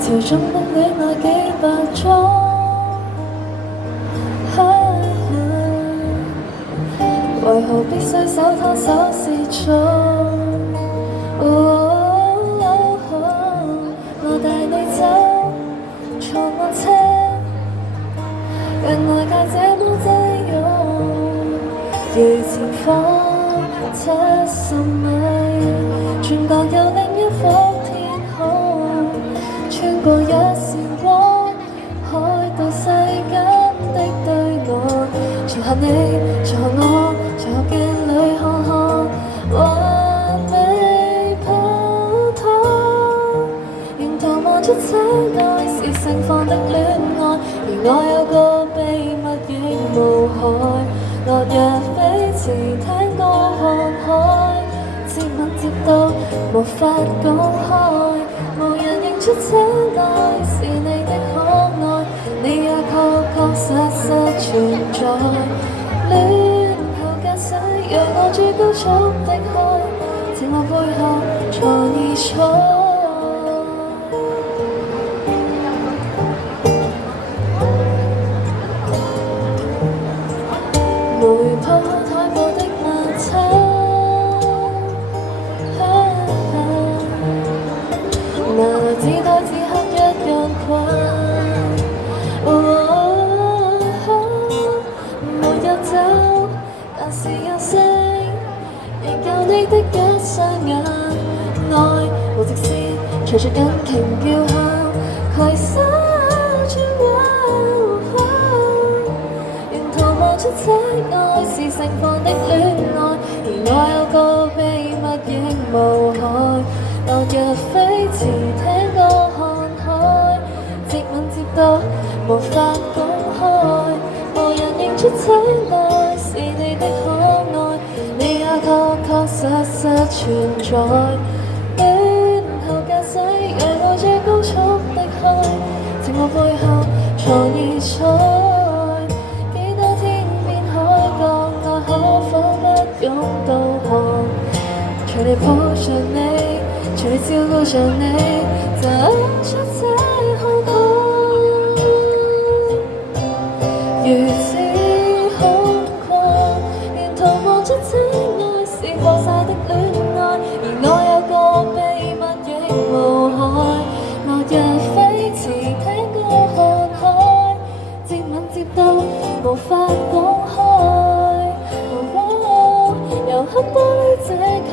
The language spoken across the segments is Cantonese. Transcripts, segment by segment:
條中的戀愛幾百種，為何必須手拖手示眾？我帶你走，坐我車，讓外界這麼擠擁，如前方70米，轉角有另一幅天空，穿過一線光，海到世間的對岸，坐下你，坐下我，坐鏡裏看看，還未泡湯，沿途望出這愛是盛放的戀愛，而我有個秘密亦無害，落日飛馳聽歌看海，接吻接到無法講開，無人認出這愛是你的可愛，你也確實存在。戀後駕駛讓我最高速的開，在我背後坐你坐。梅泡台布的晚餐，那只多只黑一樣困。沒有走，但是有聲，仍舊你的一雙眼，愛無直線，隨着引擎叫喊，攜手轉彎。沿途望出這愛是盛放的戀愛，而我有個秘密亦無害，落日飛馳聽歌看海，接吻接到無法講開，無人認出這愛是你的可愛，你也確實存在。戀後駕駛讓我最高速的開，在我背後坐以坐，幾多天邊海角愛可否不用導航，隨你抱着你，隨你照顧着你，走出這空巷，如此空曠，沿途望出這愛是破曬的戀愛，而我有個秘密亦無害，落日飛馳聽歌看海，接吻接到無法講開，由黑玻璃遮蓋，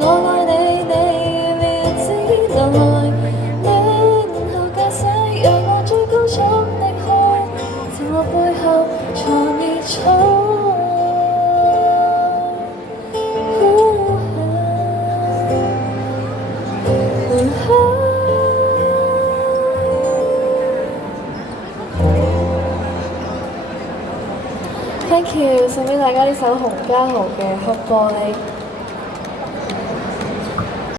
我愛你，你預料之內。戀後駕駛讓我最高速的開，在我背後坐你坐。Thank you，送俾大家呢首洪嘉豪嘅《黑玻璃》。